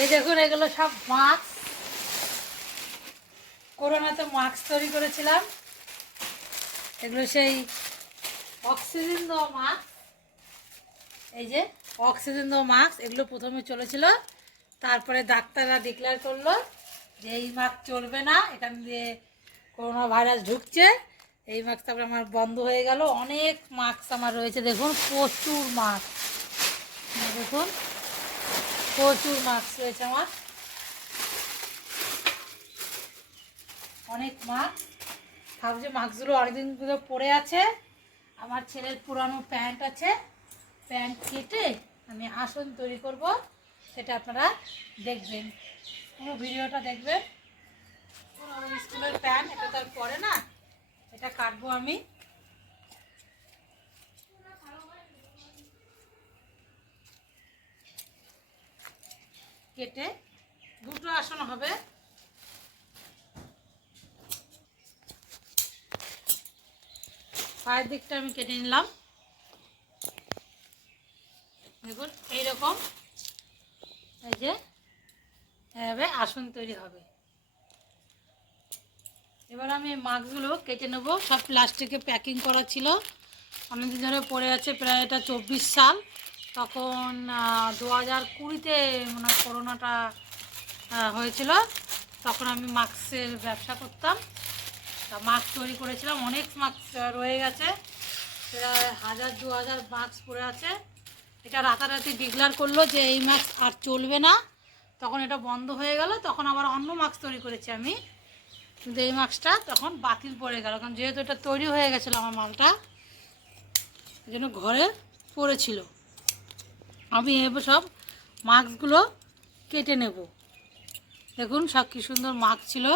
এই দেখুন, এগুলো সব মাস্ক করোনাতে মাস্ক তৈরি করেছিলাম। এগুলো সেই অক্সিজেন দেওয়া মাস্ক এই যে অক্সিজেন দেওয়া মাস্ক এগুলো প্রথমে চলেছিল। তারপরে ডাক্তাররা ডিক্লেয়ার করল যে এই মাস্ক চলবে না, এখান দিয়ে করোনা ভাইরাস ঢুকছে। এই মাস্ক তারপরে আমার বন্ধ হয়ে গেল। অনেক মাস্ক আমার রয়েছে, দেখুন, প্রচুর মাস্ক দেখুন। প্রচুর মাস্ক রয়েছে আমার। অনেক মাস্ক ভাবছি মাস্কগুলো অনেকদিন ধরে পড়ে আছে। আমার ছেলের পুরানো প্যান্ট আছে। প্যান্ট কেটে আমি আসন তৈরি করব। সেটা আপনারা দেখবেন। পুরো ভিডিওটা দেখবেন। পুরো স্কুলের প্যান্ট, এটা তো আর পরে না। এটা কাটবো আমি। কেটে দুটো আসন হবে। পায়ের দিকটা আমি কেটে নিলাম। দেখুন, এইরকম এই যে এভাবে আসন তৈরি হবে। এবার আমি মাস্কগুলো কেটে নেব। সব প্লাস্টিকে প্যাকিং করা ছিল। অনেকদিন ধরে পড়ে আছে, প্রায় এটা চব্বিশ সাল। তখন দু হাজার কুড়িতে মানে করোনাটা হয়েছিল। তখন আমি মাস্কের ব্যবসা করতাম। তা মাস্ক তৈরি করেছিলাম। অনেক মাস্ক রয়ে গেছে। প্রায় হাজার দু হাজার মাস্ক পড়ে আছে। এটা রাতারাতি ডিক্লার করল যে এই মাস্ক আর চলবে না। তখন এটা বন্ধ হয়ে গেল। তখন আবার অন্য মাস্ক তৈরি করেছি আমি। কিন্তু এই মাস্কটা তখন বাতিল পড়ে গেল। কারণ যেহেতু এটা তৈরি হয়ে গেছিল আমার মালটা, এই জন্য ঘরে পড়েছিল। আমি এবার সব মাস্কগুলো কেটে নেব। দেখুন সব কি সুন্দর মাস্ক ছিল।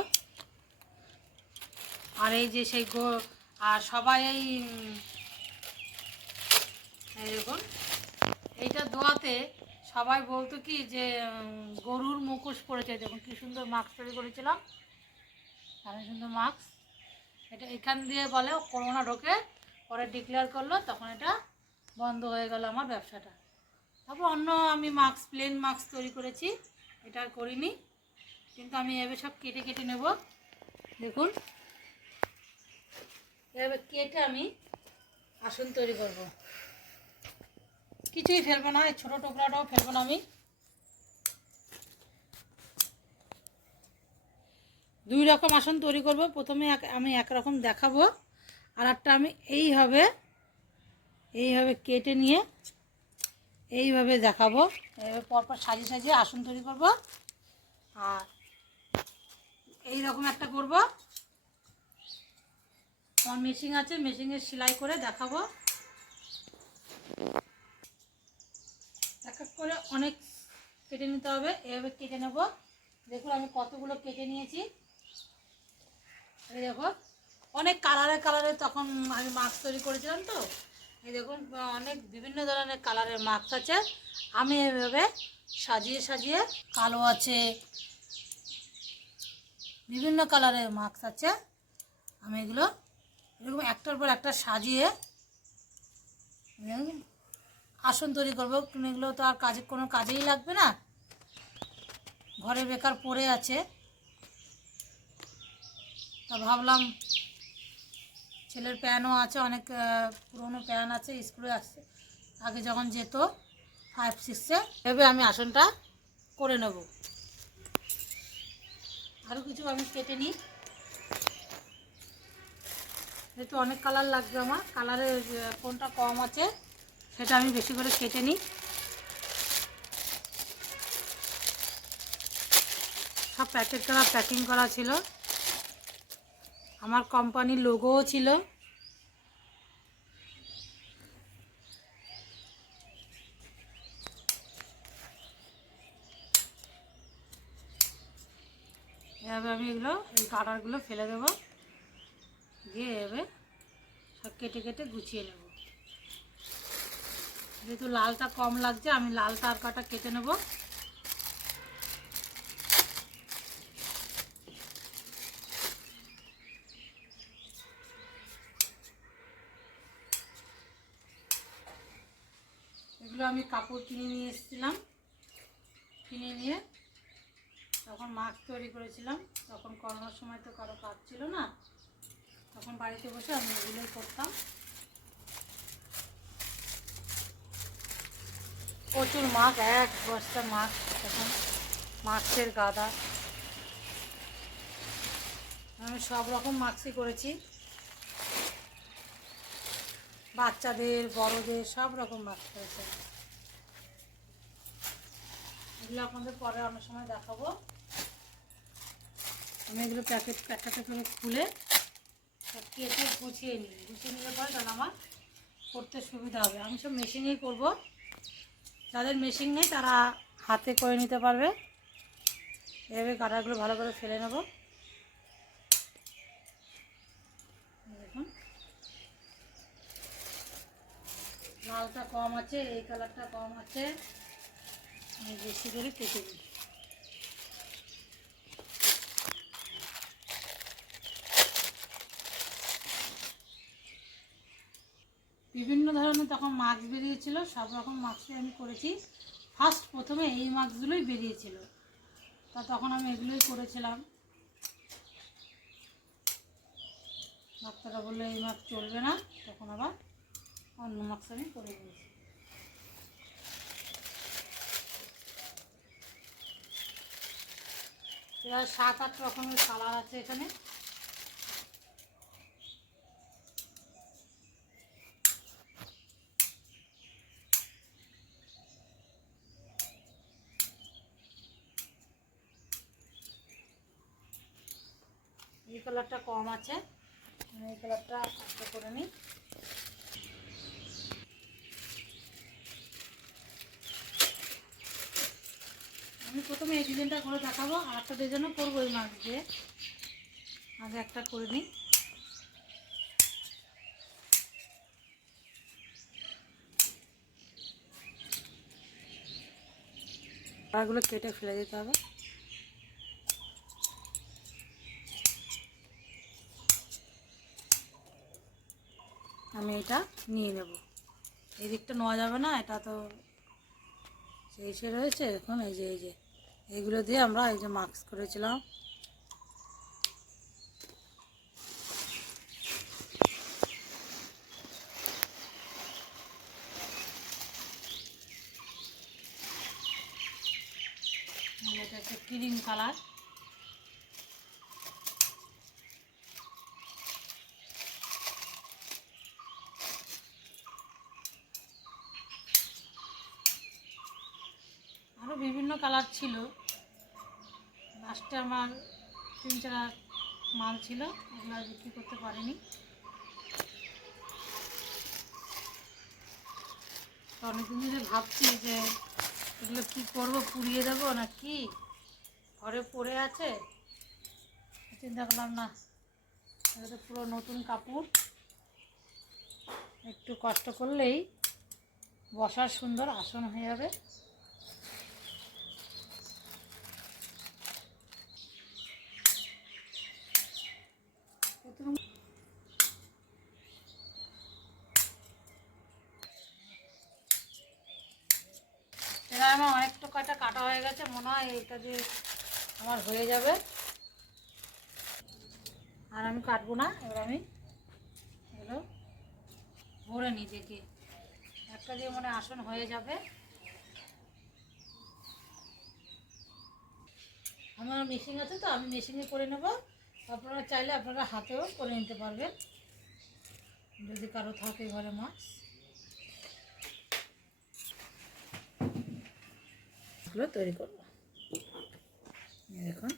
আর এই যে সেই গো, আর সবাই এই দেখুন, এইটা দোয়াতে সবাই বলতো কি যে গরুর মুখোশ পড়েছে দেখুন কি সুন্দর মাস্ক তৈরি করেছিলাম। এত সুন্দর মাস্ক। এটা এখান দিয়ে বলে করোনা ঢোকে। পরে ডিক্লেয়ার করল, তখন এটা বন্ধ হয়ে গেল আমার ব্যবসাটা। তারপর অন্য আমি মাস্ক প্লেন মাস্ক তৈরি করেছি। এটা আর করিনি। কিন্তু আমি এভাবে সব কেটে কেটে নেব। দেখুন। এভাবে কেটে আমি আসন তৈরি করব। কিছুই ফেলব না, এই ছোটো টুকরাটাও ফেলব না আমি। দুই রকম আসন তৈরি করব। প্রথমে এক, আমি একরকম দেখাবো। আর একটা আমি এইভাবে এইভাবে কেটে নিয়ে এইভাবে দেখাবো। এইভাবে পরপর সাজিয়ে সাজিয়ে আসন তৈরি করব। আর এই রকম একটা করব। আমার মেশিন আছে মেশিনের সেলাই করে দেখাবো। এক এক করে অনেক কেটে নিতে হবে, এভাবে কেটে নেব। দেখুন আমি কতগুলো কেটে নিয়েছি। এই দেখো, অনেক কালারের কালারের তখন আমি মাস্ক তৈরি করেছিলাম তো। এই দেখুন, অনেক বিভিন্ন ধরনের কালারের মাস্ক আছে। আমি এভাবে সাজিয়ে সাজিয়ে কালো আছে। বিভিন্ন কালারের মাস্ক আছে। আমি এগুলো এরকম একটার পর একটা সাজিয়ে আসন তৈরি করব। এগুলো তো আর কাজে, কোনো কাজেই লাগবে না। ঘরে বেকার পড়ে আছে। তা ভাবলাম ছেলের প্যানও আছে, অনেক পুরনো প্যান আছে, স্কুলে আসছে। আগে যখন যেত ফাইভ সিক্সে ভেবে আমি আসনটা করে নেব। আরও কিছু আমি কেটে নিই। যেহেতু অনেক কালার লাগবে আমার। কালারের কোনটা কম আছে, সেটা আমি বেশি করে কেটে নিই। সব প্যাকেট করা প্যাকিং করা ছিল। আমার কোম্পানির লোগোও ছিল। এভাবে আমি এগুলো, এই কাটারগুলো ফেলে দেবো। দিয়ে এভাবে সব কেটে কেটে গুছিয়ে নেব। যেহেতু লালটা কম লাগছে, আমি লালটা আর কাটা কেটে নেব এগুলো আমি কাপড় কিনে নিয়ে এসেছিলাম। কিনে নিয়ে তখন মাস্ক তৈরি করেছিলাম। তখন করোনার সময় তো কারও কাজ ছিল না। তখন বাড়িতে বসে আমি এগুলোই করতাম। প্রচুর মাছ এক বস্তা মাছ তখন মাছের গাদা। আমি সব রকম মাছই করেছি। বাচ্চাদের, বড়দের সব রকম মাছ করেছে। এগুলো আপনাদের পরে অনেক সময় দেখাবো। আমি এগুলো প্যাকেট প্যাকেটে করে খুলে কেটে গুছিয়ে নিই। গুছিয়ে নিলে পরে তাহলে আমার করতে সুবিধা হবে। আমি সব মেশিনেই করব। যাদের মেশিন নেই তারা হাতে করে নিতে পারবে। এভাবে কাটাগুলো ভালো করে ফেলে নেব। দেখুন। লালটা কম আছে, এই কালারটা কম আছে। বেশি করে কেটে দিই বিভিন্ন ধরনের তখন মাছ বেরিয়েছিল, সব রকম মাস্কই আমি করেছি। ফার্স্ট প্রথমে এই মাছগুলোই বেরিয়েছিল। তা তখন আমি এগুলোই করেছিলাম। ডাক্তাররা বলল, এই মাছ চলবে না। তখন আবার অন্য মাস্ক আমি করে দিয়েছি এবার সাত আট রকমের কালার আছে এখানে। এই কালারটা কম আছে। এই কালারটা করে নিই। আমি প্রথমে এই ডিজাইনটা করে দেখাবো, আর একটা ডিজাইনও করব এই মাছ দিয়ে। আগে একটা করে নিই। পাগুলো কেটে ফেলে দিতে হবে। আমি এটা নিয়ে নেব। এই দিকটা নেওয়া যাবে না, এটা তো সেই সে রয়েছে, এখন এই যে এই যে। এইগুলো দিয়ে আমরা এই যে মাস্ক করেছিলাম। এটা ক্রিম কালার আরও বিভিন্ন কালার ছিল। লাস্টে আমার তিন চার মাল ছিল, ওগুলো বিক্রি করতে পারিনি। অনেকদিন ধরে ভাবছি যে এগুলো কী করব, পুড়িয়ে দেবো না কি? ঘরে পড়ে আছে। চিন্তা করলাম, না এটা তো পুরো নতুন কাপড়। একটু কষ্ট করলেই বসার সুন্দর আসন হয়ে যাবে প্রথম এবার আমার অনেকটা কয়টা কাটা হয়ে গেছে, মনে হয় এটা যে আমার হয়ে যাবে। আর আমি কাটবো না, এবার আমি এগুলো ভরে নিই দেখি। একটা দিয়ে মনে আসন হয়ে যাবে। আমার মেশিন আছে তো, আমি মেশিনে করে নেব। আপনারা চাইলে আপনারা হাতেও করে নিতে পারবেন। যদি কারও থাকে ঘরে মাছ এগুলো তৈরি করব। দেখুন।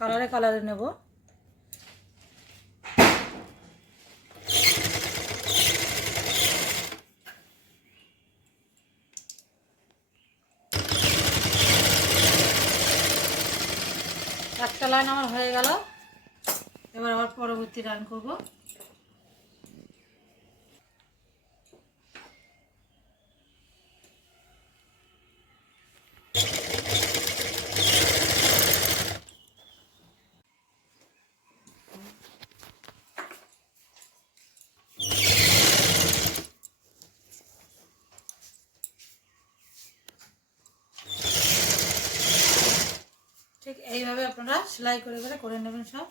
কালারে কালারে নেব। একটা লাইন আমার হয়ে গেল। এবার আবার পরবর্তী রান করব। ঠিক এইভাবে আপনারা সেলাই করে করে করে নেবেন সব।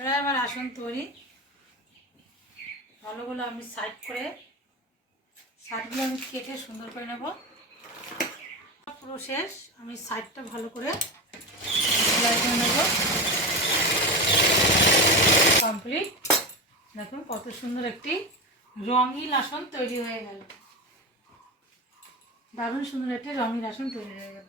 এবার আমার আসন তৈরি। ভালোগুলো আমি সাইড করে সাইডগুলো আমি কেটে সুন্দর করে নেব। পুরো শেষ, আমি সাইডটা ভালো করে নেব। কমপ্লিট দেখুন কত সুন্দর একটি রঙিন আসন তৈরি হয়ে গেল। দারুণ সুন্দর একটি রঙিন আসন তৈরি হয়ে গেল।